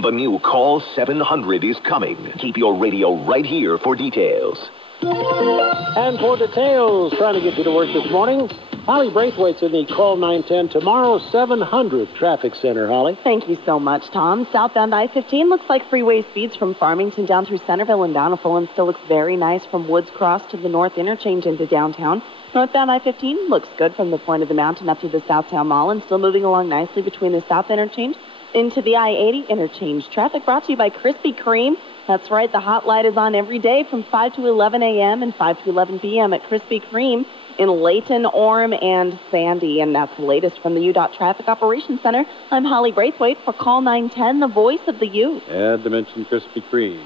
The new Call 700 is coming. Keep your radio right here for details. And for details, trying to get you to work this morning, Holly Braithwaite's in the Call 910 tomorrow 700 traffic center. Holly? Thank you so much, Tom. Southbound I-15 looks like freeway speeds from Farmington down through Centerville and Bountiful, and still looks very nice from Woods Cross to the North Interchange into downtown. Northbound I-15 looks good from the point of the mountain up to the Southtown Mall, and still moving along nicely between the South Interchange into the I-80 interchange. Traffic brought to you by Krispy Kreme. That's right, the hot light is on every day from 5 to 11 a.m. and 5 to 11 p.m. at Krispy Kreme in Layton, Orem, and Sandy. And that's the latest from the UDOT Traffic Operations Center. I'm Holly Braithwaite for Call 910, the voice of the youth. Had to mention Krispy Kreme.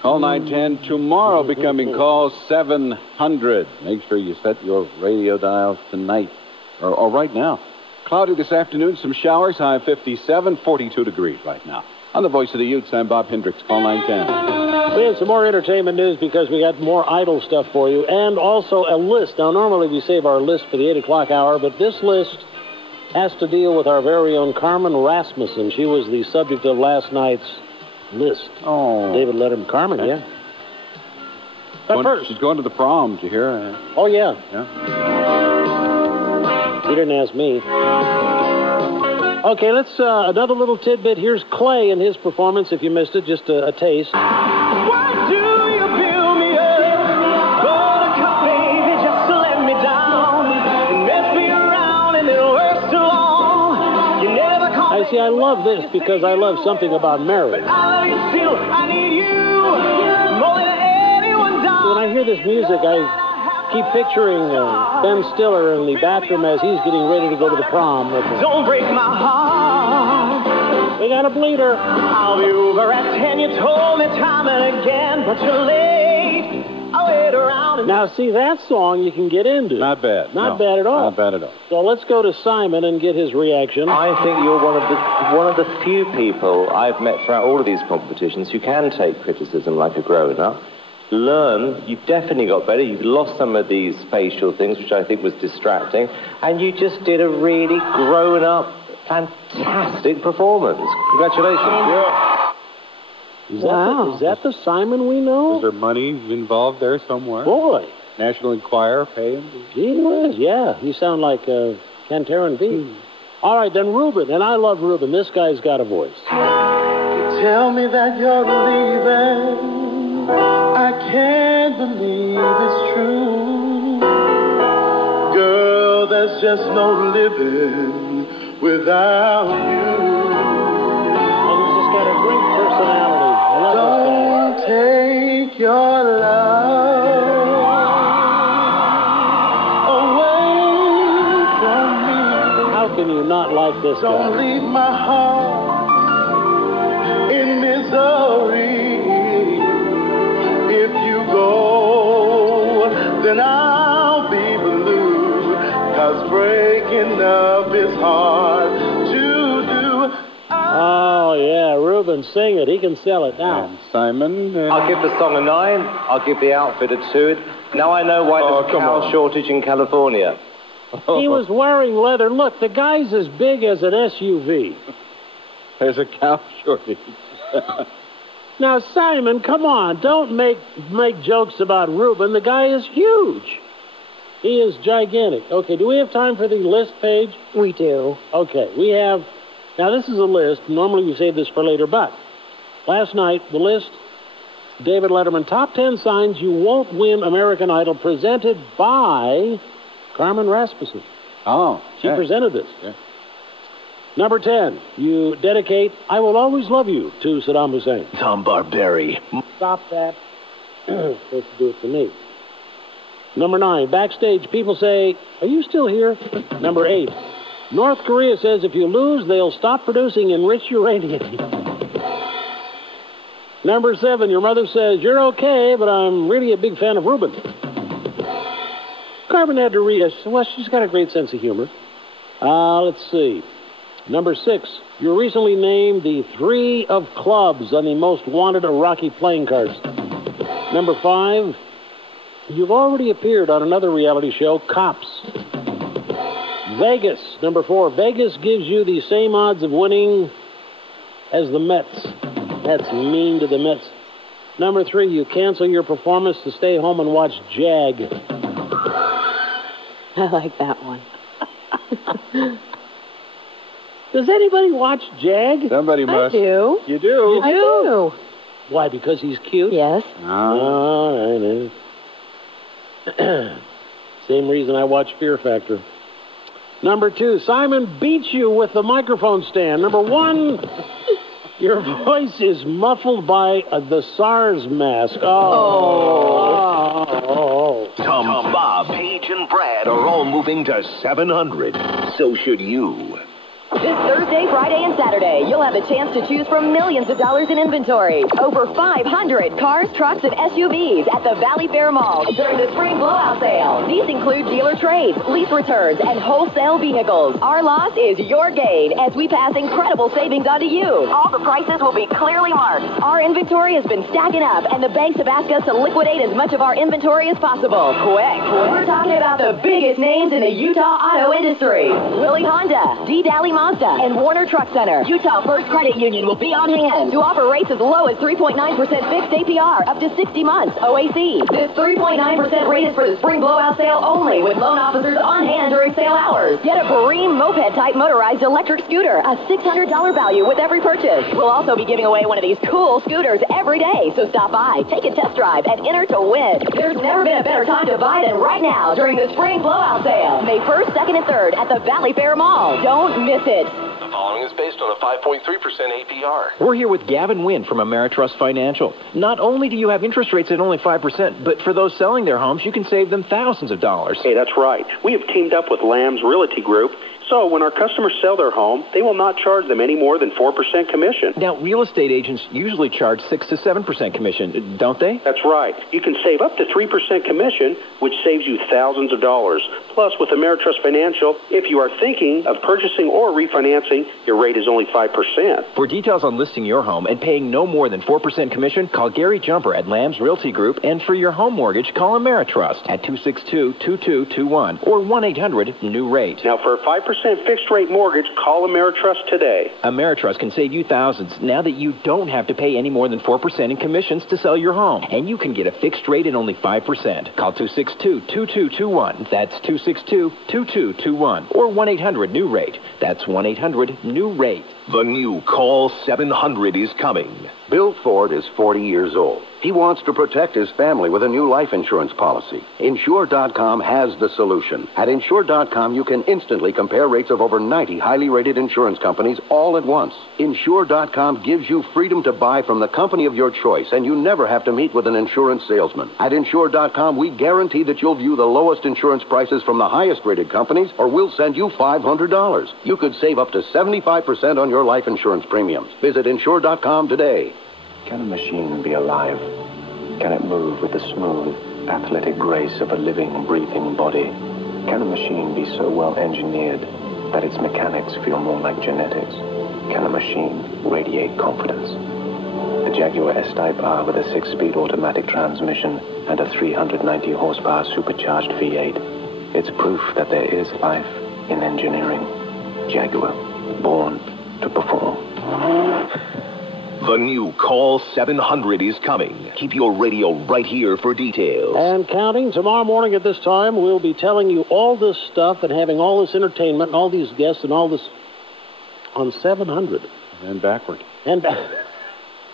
Call 910 tomorrow, becoming Call 700. Make sure you set your radio dials tonight, or right now. Cloudy this afternoon, some showers, high of 57, 42 degrees right now. On the voice of the youth, I'm Bob Hendricks, Call 910. We have some more entertainment news because we got more idol stuff for you, and also a list. Now, normally we save our list for the 8 o'clock hour, but this list has to deal with our very own Carmen Rasmussen. She was the subject of last night's list. Oh. David Letterman. Carmen, yeah. But first. She's going to the prom, did you hear? Oh, yeah. Yeah. You didn't ask me. Okay, let's, another little tidbit. Here's Clay in his performance, if you missed it, just a taste. Why do you build me up? Buttercup, baby, just let me down. And mess me around and then worse too long. You never call me. I love this because I love something about marriage. But I love you still. I need you more than anyone does. When I hear this music, I keep picturing Ben Stiller in the bathroom as he's getting ready to go to the prom. Don't break my heart. We got a bleeder. I'll be over at 10. You told me time and again, but you're late. I wait around. Now, see, that song you can get into. Not bad. Not bad at all. Not bad at all. So let's go to Simon and get his reaction. I think you're one of the few people I've met throughout all of these competitions who can take criticism like a grown-up. Learn, you've definitely got better. You've lost some of these facial things, which I think was distracting, and you just did a really grown-up, fantastic performance. Congratulations. Yeah. Is that the Simon we know? Is there money involved there somewhere? Boy. National Enquirer paying? Gee whiz, yeah. You sound like Cantarin V. All right, then Ruben, and I love Ruben. This guy's got a voice. Tell me that you're leaving. I can't believe it's true. Girl, there's just no living without you. And he's just got a great personality. I love Don't this guy. take your love away from me. How can you not like this Don't guy? leave my heart in misery. If you go, then I'll be blue. 'Cause breaking up is hard to do. Oh, yeah, Ruben, sing it. He can sell it now. And Simon? I'll give the song a 9. I'll give the outfit a 2. Now I know why there's a cow shortage in California. He was wearing leather. Look, the guy's as big as an SUV. There's a cow shortage. Now, Simon, come on. Don't make jokes about Ruben. The guy is huge. He is gigantic. Okay, do we have time for the list page? We do. Okay, we have... Now, this is a list. Normally, we save this for later, but last night, the list, David Letterman, top 10 signs you won't win American Idol, presented by Carmen Rasmussen. Oh. She presented this. Yeah. Number 10, you dedicate I Will Always Love You to Saddam Hussein. Tom Barberi. Stop that. Supposed to do it for me. Number 9, backstage, people say, are you still here? Number 8, North Korea says if you lose, they'll stop producing enriched uranium. Number 7, your mother says, you're okay, but I'm really a big fan of Ruben. Carmen had to read, well, she's got a great sense of humor. Let's see. Number 6, you were recently named the 3 of clubs on the most wanted Iraqi playing cards. Number 5, you've already appeared on another reality show, Cops. Vegas. Number 4, Vegas gives you the same odds of winning as the Mets. That's mean to the Mets. Number 3, you cancel your performance to stay home and watch Jag. I like that one. Does anybody watch Jag? Somebody must. I do. You do? I do. Why, because he's cute? Yes. All right. Same reason I watch Fear Factor. Number 2, Simon beats you with the microphone stand. Number 1, your voice is muffled by the SARS mask. Oh. Tom, Bob, Paige, and Brad are all moving to 700. So should you. This Thursday, Friday, and Saturday, you'll have a chance to choose from millions of dollars in inventory. Over 500 cars, trucks, and SUVs at the Valley Fair Mall during the spring blowout sale. These include dealer trades, lease returns, and wholesale vehicles. Our loss is your gain as we pass incredible savings on to you. All the prices will be clearly marked. Our inventory has been stacking up, and the banks have asked us to liquidate as much of our inventory as possible. Quick! We're talking about the biggest names in the Utah auto industry. Willie Honda, D. Daly Mazda, and Warner Truck Center. Utah First Credit Union will be on hand to offer rates as low as 3.9% fixed APR up to 60 months OAC. This 3.9% rate is for the spring blowout sale only, with loan officers on hand during sale hours. Get a Bream moped-type motorized electric scooter, a $600 value with every purchase. We'll also be giving away one of these cool scooters every day, so stop by, take a test drive, and enter to win. There's never been a better time to buy than right now during the spring blowout sale. May 1st, 2nd, and 3rd at the Valley Fair Mall. Don't miss it. The following is based on a 5.3% APR. We're here with Gavin Wynn from Ameritrust Financial. Not only do you have interest rates at only 5%, but for those selling their homes, you can save them thousands of dollars. Hey, that's right. We have teamed up with Lamb's Realty Group, so when our customers sell their home, they will not charge them any more than 4% commission. Now, real estate agents usually charge 6 to 7% commission, don't they? That's right. You can save up to 3% commission, which saves you thousands of dollars. Plus, with Ameritrust Financial, if you are thinking of purchasing or refinancing, your rate is only 5%. For details on listing your home and paying no more than 4% commission, call Gary Jumper at Lamb's Realty Group. And for your home mortgage, call Ameritrust at 262-2221 or 1-800-NEW-RATE. Now, for a 5% fixed-rate mortgage, call Ameritrust today. Ameritrust can save you thousands now that you don't have to pay any more than 4% in commissions to sell your home. And you can get a fixed rate at only 5%. Call 262-2221. That's 262-2221. Or 1-800-NEW-RATE. That's 1-800-NEW-RATE. The new Call 700 is coming. Bill Ford is 40 years old. He wants to protect his family with a new life insurance policy. Insure.com has the solution. At Insure.com, you can instantly compare rates of over 90 highly rated insurance companies all at once. Insure.com gives you freedom to buy from the company of your choice, and you never have to meet with an insurance salesman. At Insure.com, we guarantee that you'll view the lowest insurance prices from the highest rated companies, or we'll send you $500. You could save up to 75% on your life insurance premiums. Visit Insure.com today. Can a machine be alive? Can it move with the smooth, athletic grace of a living, breathing body? Can a machine be so well engineered that its mechanics feel more like genetics? Can a machine radiate confidence? The Jaguar S-Type R with a 6-speed automatic transmission and a 390 horsepower supercharged V8. It's proof that there is life in engineering. Jaguar, born to perform. The new Call 700 is coming. Keep your radio right here for details. And counting. Tomorrow morning at this time, we'll be telling you all this stuff and having all this entertainment and all these guests and all this on 700. And backward. And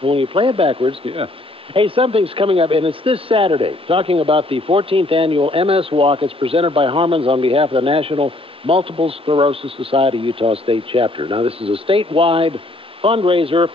when you play it backwards. Yeah. Hey, something's coming up, and it's this Saturday, talking about the 14th annual MS Walk. It's presented by Harmon's on behalf of the National Multiple Sclerosis Society Utah State Chapter. Now, this is a statewide fundraiser,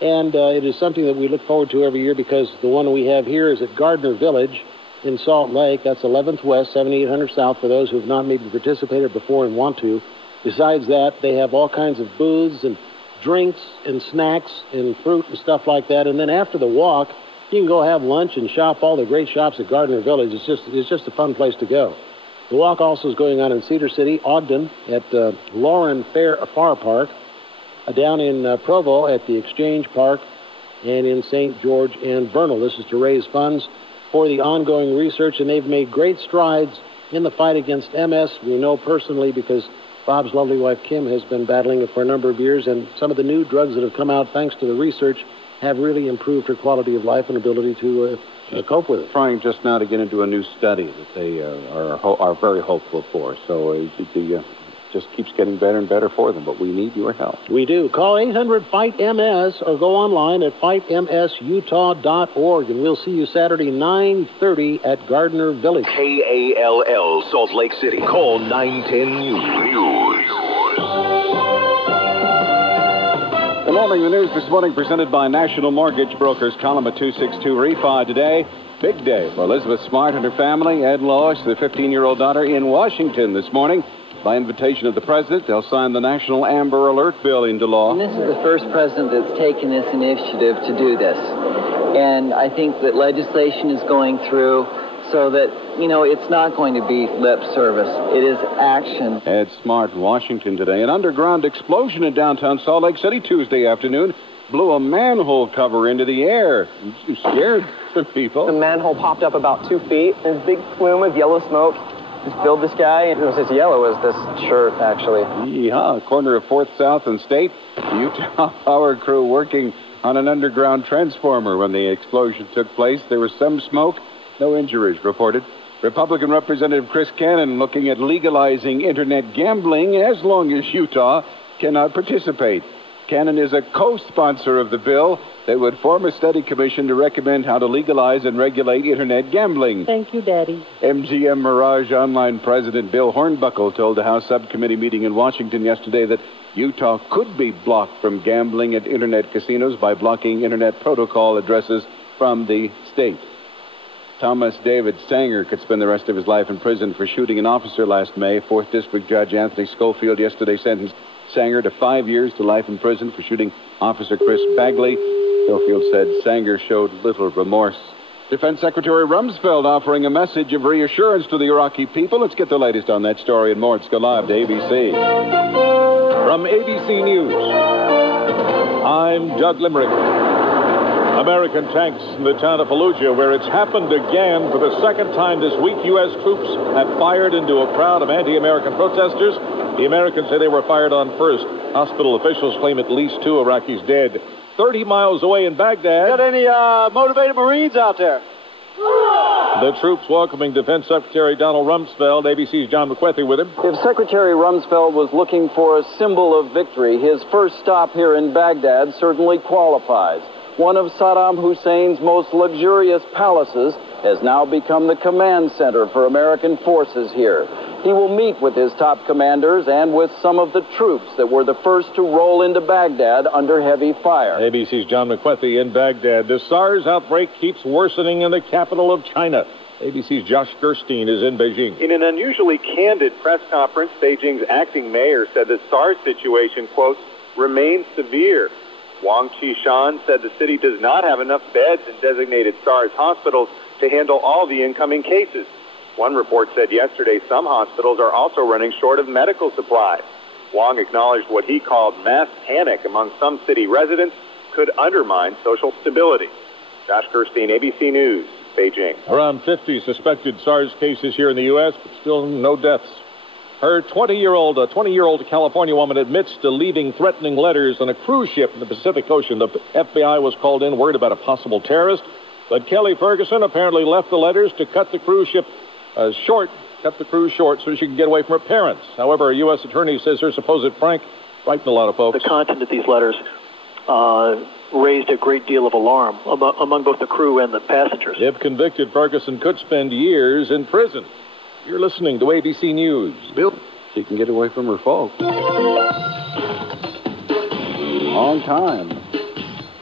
and it is something that we look forward to every year because the one we have here is at Gardner Village in Salt Lake. That's 11th West, 7800 South, for those who have not maybe participated before and want to. Besides that, they have all kinds of booths and drinks and snacks and fruit and stuff like that. And then after the walk, you can go have lunch and shop all the great shops at Gardner Village. It's just a fun place to go. The walk also is going on in Cedar City, Ogden, at Lauren Fair Park, down in Provo at the Exchange Park, and in St. George and Vernal. This is to raise funds for the ongoing research, and they've made great strides in the fight against MS. We know personally because Bob's lovely wife, Kim, has been battling it for a number of years, and some of the new drugs that have come out, thanks to the research, have really improved her quality of life and ability to cope with it. Trying just now to get into a new study that they are very hopeful for. So it just keeps getting better and better for them, but we need your help. We do. Call 800-FIGHT-MS or go online at fightmsutah.org, and we'll see you Saturday, 9:30 at Gardner Village. KALL, Salt Lake City. Call 910 News. Good morning. The news this morning presented by National Mortgage Brokers. Column at 262 refi today. Big day for Elizabeth Smart and her family. Ed Lois, their 15-year-old daughter, in Washington this morning. By invitation of the president, they'll sign the National Amber Alert Bill into law. And this is the first president that's taken this initiative to do this. And I think that legislation is going through so that, it's not going to be lip service. It is action. Ed Smart in Washington today. An underground explosion in downtown Salt Lake City Tuesday afternoon blew a manhole cover into the air. It scared some people. The manhole popped up about 2 feet. There's a big plume of yellow smoke. Just filled the sky. It was as yellow as this shirt, actually. Yeehaw. Corner of 4th South and State. The Utah power crew working on an underground transformer when the explosion took place. There was some smoke. No injuries reported. Republican Representative Chris Cannon looking at legalizing internet gambling as long as Utah cannot participate. Cannon is a co-sponsor of the bill that would form a study commission to recommend how to legalize and regulate internet gambling. Thank you, Daddy. MGM Mirage Online President Bill Hornbuckle told the House subcommittee meeting in Washington yesterday that Utah could be blocked from gambling at internet casinos by blocking internet protocol addresses from the state. Thomas David Sanger could spend the rest of his life in prison for shooting an officer last May. 4th District Judge Anthony Schofield yesterday sentenced Sanger to 5 years to life in prison for shooting Officer Chris Bagley. Schofield said Sanger showed little remorse. Defense Secretary Rumsfeld offering a message of reassurance to the Iraqi people. Let's get the latest on that story and more. Let's go live to ABC. From ABC News, I'm Doug Limerick. American tanks in the town of Fallujah, where it's happened again for the second time this week. U.S. troops have fired into a crowd of anti-American protesters. The Americans say they were fired on first. Hospital officials claim at least 2 Iraqis dead. 30 miles away in Baghdad. Got any motivated Marines out there? The troops welcoming Defense Secretary Donald Rumsfeld. ABC's John McWethy with him. If Secretary Rumsfeld was looking for a symbol of victory, his first stop here in Baghdad certainly qualifies. One of Saddam Hussein's most luxurious palaces has now become the command center for American forces here. He will meet with his top commanders and with some of the troops that were the first to roll into Baghdad under heavy fire. ABC's John McWethy in Baghdad. The SARS outbreak keeps worsening in the capital of China. ABC's Josh Gerstein is in Beijing. In an unusually candid press conference, Beijing's acting mayor said the SARS situation, quote, remains severe. Wang Qishan said the city does not have enough beds in designated SARS hospitals to handle all the incoming cases. One report said yesterday some hospitals are also running short of medical supplies. Wang acknowledged what he called mass panic among some city residents could undermine social stability. Josh Gerstein, ABC News, Beijing. Around 50 suspected SARS cases here in the U.S., but still no deaths. Her 20-year-old California woman admits to leaving threatening letters on a cruise ship in the Pacific Ocean. The FBI was called in, worried about a possible terrorist. But Kelly Ferguson apparently left the letters to cut the cruise short so she could get away from her parents. However, a U.S. attorney says her supposed prank frightened a lot of folks. The content of these letters raised a great deal of alarm among both the crew and the passengers. If convicted, Ferguson could spend years in prison. You're listening to ABC News. Bill, she can get away from her folks. Long time.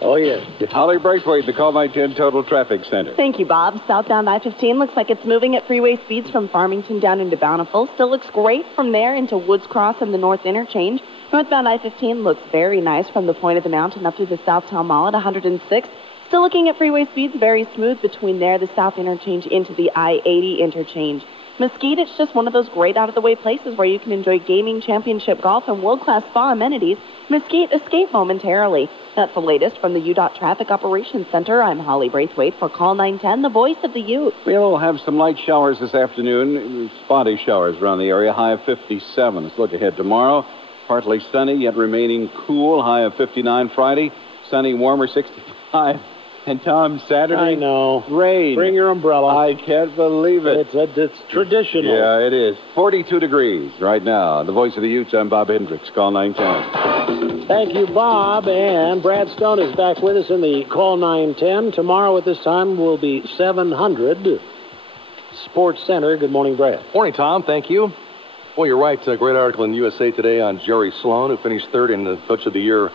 Oh, yes. Holly Braithwaite, the Call 910 Total Traffic Center. Thank you, Bob. Southbound I-15 looks like it's moving at freeway speeds from Farmington down into Bountiful. Still looks great from there into Woods Cross and the North Interchange. Northbound I-15 looks very nice from the point of the mountain up through the Southtown Mall at 106. Still looking at freeway speeds, very smooth between there, the South Interchange into the I-80 Interchange. Mesquite, it's just one of those great out-of-the-way places where you can enjoy gaming, championship golf, and world-class spa amenities. Mesquite, escape momentarily. That's the latest from the UDOT Traffic Operations Center. I'm Holly Braithwaite for Call 910, the voice of the youth. We'll have some light showers this afternoon, spotty showers around the area, high of 57. Let's look ahead tomorrow. Partly sunny, yet remaining cool, high of 59 Friday. Sunny, warmer, 65. And Tom, Saturday, I know. Rain. Bring your umbrella. I can't believe it. It's traditional. Yeah, it is. 42 degrees right now. The voice of the Utes, I'm Bob Hendricks. Call 910. Thank you, Bob. And Brad Stone is back with us in the Call 910. Tomorrow at this time will be 700 Sports Center. Good morning, Brad. Morning, Tom. Thank you. Well, you're right. A great article in USA Today on Jerry Sloan, who finished third in the Coach of the Year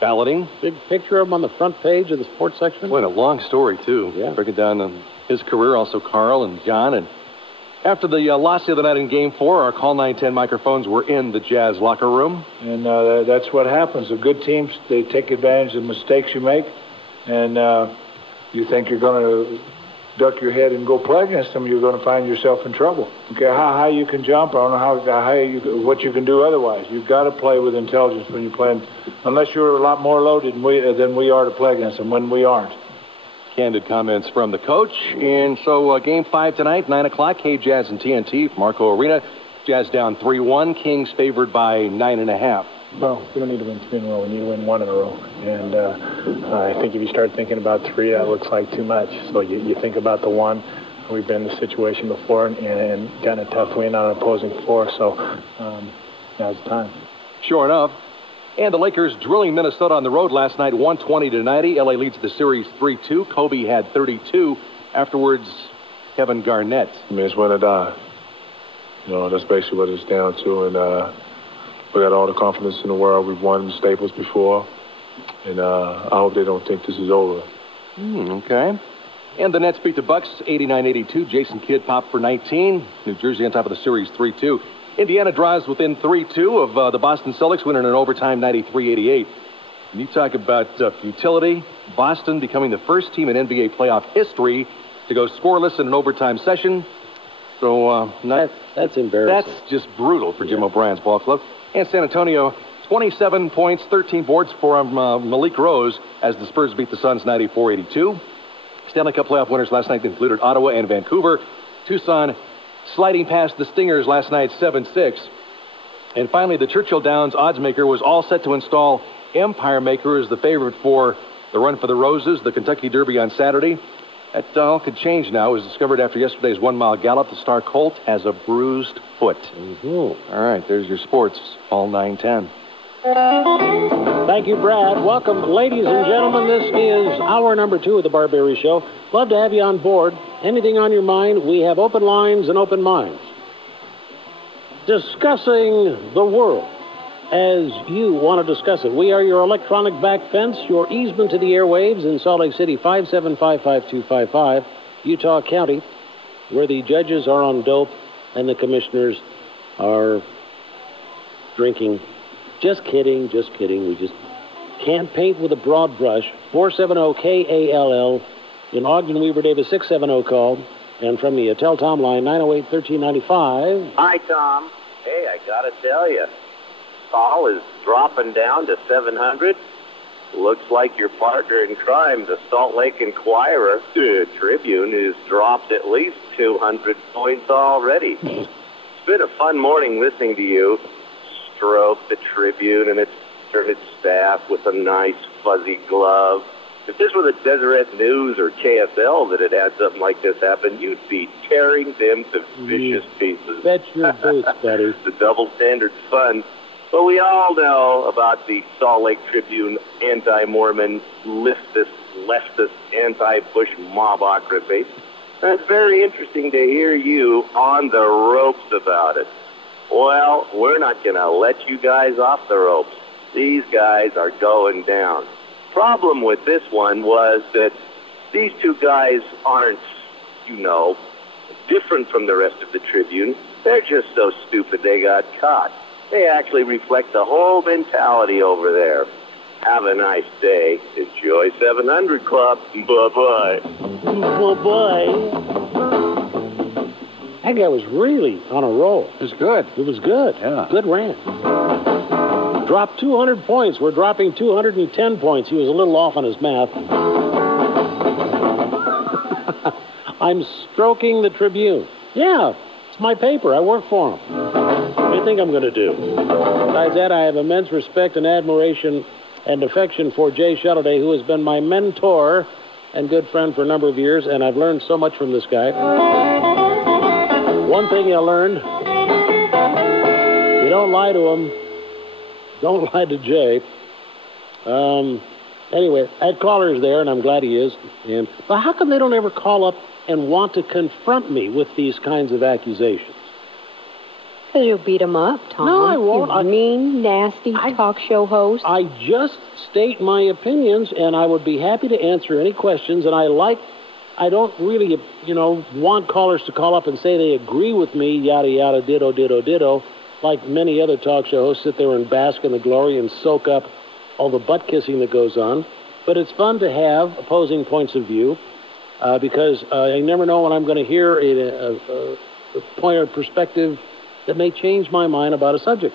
balloting. Big picture of him on the front page of the sports section. Well, a long story, too. Yeah. Breaking down his career, also Carl and John. And after the loss the other night in Game 4, our Call 910 microphones were in the Jazz locker room. And that's what happens. The good teams, they take advantage of mistakes you make. And you think you're going to duck your head and go play against them, you're going to find yourself in trouble. Okay, how high you can jump, I don't know what you can do otherwise. You've got to play with intelligence when you're playing, unless you're a lot more loaded than we are to play against them, when we aren't. Candid comments from the coach. And so Game 5 tonight, 9 o'clock, K-Jazz and TNT from Marco Arena. Jazz down 3-1, Kings favored by 9.5. Well, we don't need to win 3 in a row. We need to win 1 in a row. And I think if you start thinking about 3, that looks like too much. So you think about the 1. We've been in this situation before and gotten a tough win on an opposing floor. So now's the time. Sure enough. And the Lakers drilling Minnesota on the road last night, 120-90. LA leads the series 3-2. Kobe had 32. Afterwards, Kevin Garnett. I mean, it's win or die. That's basically what it's down to. And we got all the confidence in the world. We've won the Staples before. And I hope they don't think this is over. Okay. And the Nets beat the Bucks 89-82. Jason Kidd popped for 19. New Jersey on top of the series 3-2. Indiana drives within 3-2 of the Boston Celtics, winning in overtime 93-88. And you talk about futility. Boston becoming the first team in NBA playoff history to go scoreless in an overtime session. So that's embarrassing. That's just brutal for Jim O'Brien's ball club. And San Antonio, 27 points, 13 boards for Malik Rose as the Spurs beat the Suns 94-82. Stanley Cup playoff winners last night included Ottawa and Vancouver. Tucson sliding past the Stingers last night 7-6. And finally, the Churchill Downs oddsmaker was all set to install Empire Maker as the favorite for the Run for the Roses, the Kentucky Derby on Saturday. That all could change now. It was discovered after yesterday's 1-mile gallop. The star colt has a bruised foot. All right, there's your sports, all 9:10. Thank you, Brad. Welcome, ladies and gentlemen. This is hour number 2 of the Barberi Show. Love to have you on board. Anything on your mind, we have open lines and open minds. Discussing the world as you want to discuss it. We are your electronic back fence, your easement to the airwaves in Salt Lake City, 575-5255, Utah County, where the judges are on dope and the commissioners are drinking. Just kidding, just kidding. We just can't paint with a broad brush. 470-KALL. In Ogden, Weaver Davis, 670 call. And from the Tell Tom line, 908-1395. Hi, Tom. Hey, I got to tell you, call is dropping down to 700. Looks like your partner in crime, the Salt Lake Inquirer, Tribune, has dropped at least 200 points already. It's been a fun morning listening to you stroke the Tribune and its staff with a nice fuzzy glove. If this were the Deseret News or KSL that had had something like this happen, you'd be tearing them to vicious pieces. Bet your boots, buddy. The double standard's fun. But we all know about the Salt Lake Tribune anti-Mormon, leftist, anti-Bush mobocracy. And it's very interesting to hear you on the ropes about it. Well, we're not going to let you guys off the ropes. These guys are going down. Problem with this one was that these two guys aren't, different from the rest of the Tribune. They're just so stupid they got caught. They actually reflect the whole mentality over there. Have a nice day. Enjoy 700 Club. Bye-bye. Bye-bye. That guy was really on a roll. It was good. It was good. Yeah. Good rant. Dropped 200 points. We're dropping 210 points. He was a little off on his math. I'm stroking the Tribune. Yeah, it's my paper. I work for him. What do you think I'm going to do? Besides that, I have immense respect and admiration and affection for Jay Shellerday, who has been my mentor and good friend for a number of years, and I've learned so much from this guy. One thing I learned, you don't lie to him. Don't lie to Jay. Anyway, that caller's there, and I'm glad he is. But how come they don't ever call up and want to confront me with these kinds of accusations? Because you'll beat him up, Tom. No, I won't. You mean, nasty talk show host. I just state my opinions, and I would be happy to answer any questions, and I don't really, want callers to call up and say they agree with me, yada, yada, ditto, ditto, ditto, like many other talk show hosts sit there and bask in the glory and soak up all the butt-kissing that goes on. But it's fun to have opposing points of view because I never know when I'm going to hear a point of perspective that may change my mind about a subject.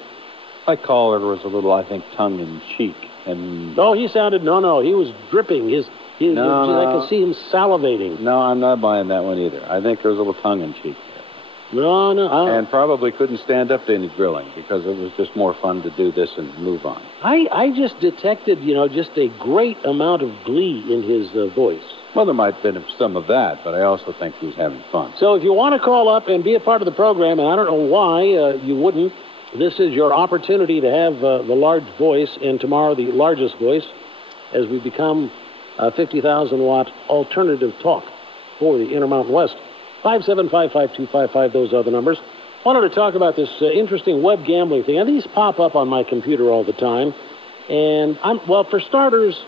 My caller was a little, I think, tongue-in-cheek. And no, he sounded, he was dripping. I could see him salivating. No, I'm not buying that one either. I think there was a little tongue-in-cheek there. No. And probably couldn't stand up to any grilling because it was just more fun to do this and move on. I just detected, just a great amount of glee in his voice. Well, there might have been some of that, but I also think he was having fun. So if you want to call up and be a part of the program, and I don't know why you wouldn't, this is your opportunity to have the large voice, and tomorrow the largest voice, as we become 50,000-watt alternative talk for the Intermountain West. 575-5255, those are the numbers. Wanted to talk about this interesting web gambling thing. And these pop up on my computer all the time. And for starters,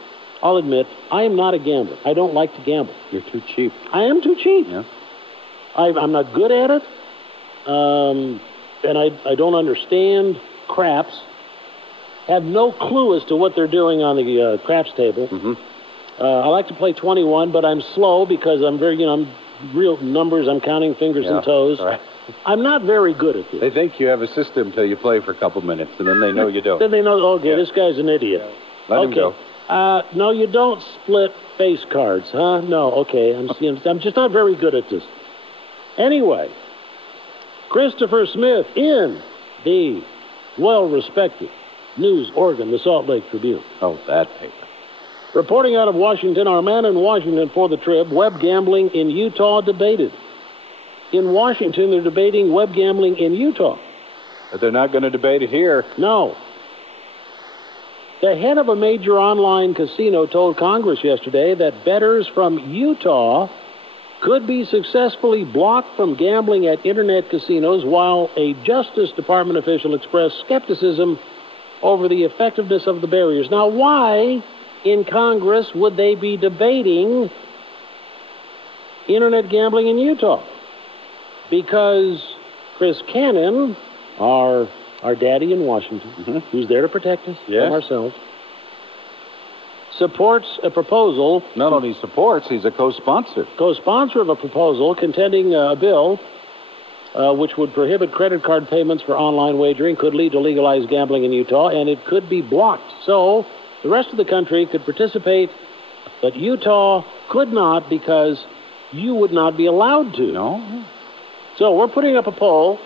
I'll admit, I am not a gambler. I don't like to gamble. You're too cheap. I am too cheap. Yeah. I'm not good at it. And I don't understand craps. Have no clue as to what they're doing on the craps table. Mm-hmm. I like to play 21, but I'm slow because I'm very, I'm real numbers. I'm counting fingers and toes. Right. I'm not very good at this. They think you have a system till you play for a couple minutes, and then they know you don't. Then they know, okay, this guy's an idiot. Let him go. No, you don't split face cards, huh? No, okay. I'm just not very good at this. Anyway, Christopher Smith in the well-respected news organ, the Salt Lake Tribune. Oh, that paper. Reporting out of Washington, our man in Washington for the Trib, web gambling in Utah debated. In Washington, they're debating web gambling in Utah. But they're not going to debate it here. No. The head of a major online casino told Congress yesterday that bettors from Utah could be successfully blocked from gambling at internet casinos, while a Justice Department official expressed skepticism over the effectiveness of the barriers. Now, why in Congress would they be debating internet gambling in Utah? Because Chris Cannon, our daddy in Washington, who's there to protect us from ourselves, supports a proposal. Not only supports, he's a co-sponsor. Co-sponsor of a proposal contending a bill which would prohibit credit card payments for online wagering, could lead to legalized gambling in Utah, and it could be blocked. So the rest of the country could participate, but Utah could not because you would not be allowed to. No. So we're putting up a poll.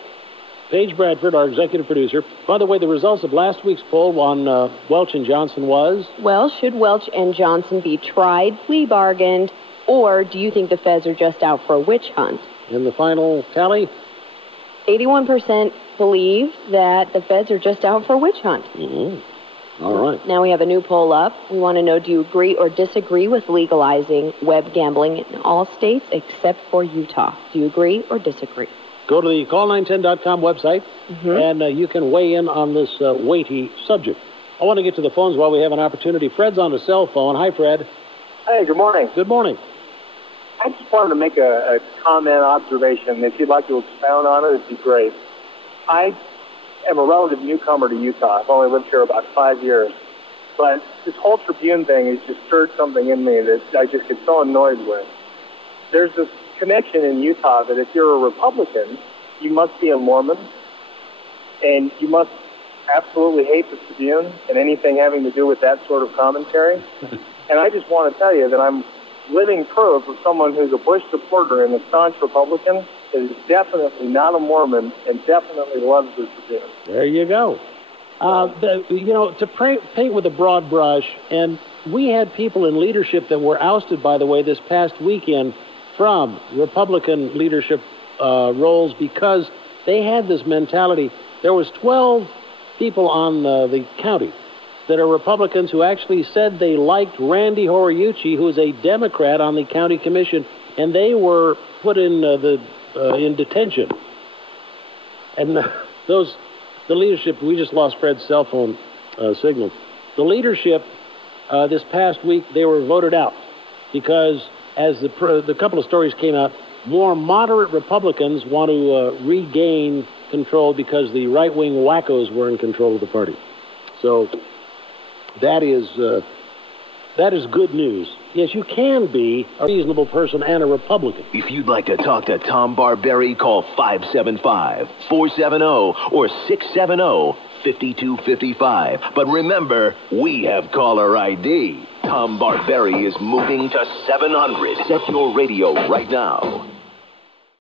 Paige Bradford, our executive producer. By the way, the results of last week's poll on Welch and Johnson was? Well, should Welch and Johnson be tried, plea bargained, or do you think the feds are just out for a witch hunt? And the final tally? 81% believe that the feds are just out for a witch hunt. Mm-hmm. All right. Now we have a new poll up. We want to know, do you agree or disagree with legalizing web gambling in all states except for Utah? Do you agree or disagree? Go to the call910.com website, and you can weigh in on this weighty subject. I want to get to the phones while we have an opportunity. Fred's on the cell phone. Hi, Fred. Hey, good morning. Good morning. I just wanted to make a comment, observation. If you'd like to expound on it, it'd be great. I am a relative newcomer to Utah. I've only lived here about 5 years. But this whole Tribune thing has just stirred something in me that I just get so annoyed with. There's this connection in Utah that if you're a Republican, you must be a Mormon, and you must absolutely hate the Tribune and anything having to do with that sort of commentary. And I just want to tell you that I'm living proof of someone who's a Bush supporter and a staunch Republican, is definitely not a Mormon and definitely loves the Tribune. There you go. To paint with a broad brush, and we had people in leadership that were ousted, by the way, this past weekend from Republican leadership roles because they had this mentality. There was 12 people on the county that are Republicans who actually said they liked Randy Horiuchi, who is a Democrat on the county commission, and they were put in detention. And the leadership, we just lost Fred's cell phone signal. The leadership this past week, they were voted out because, as the couple of stories came out, more moderate Republicans want to regain control because the right-wing wackos were in control of the party. So that is good news. Yes, you can be a reasonable person and a Republican. If you'd like to talk to Tom Barberi, call 575-470 or 670-5255. But remember, we have caller ID. Tom Barberi is moving to 700. Set your radio right now.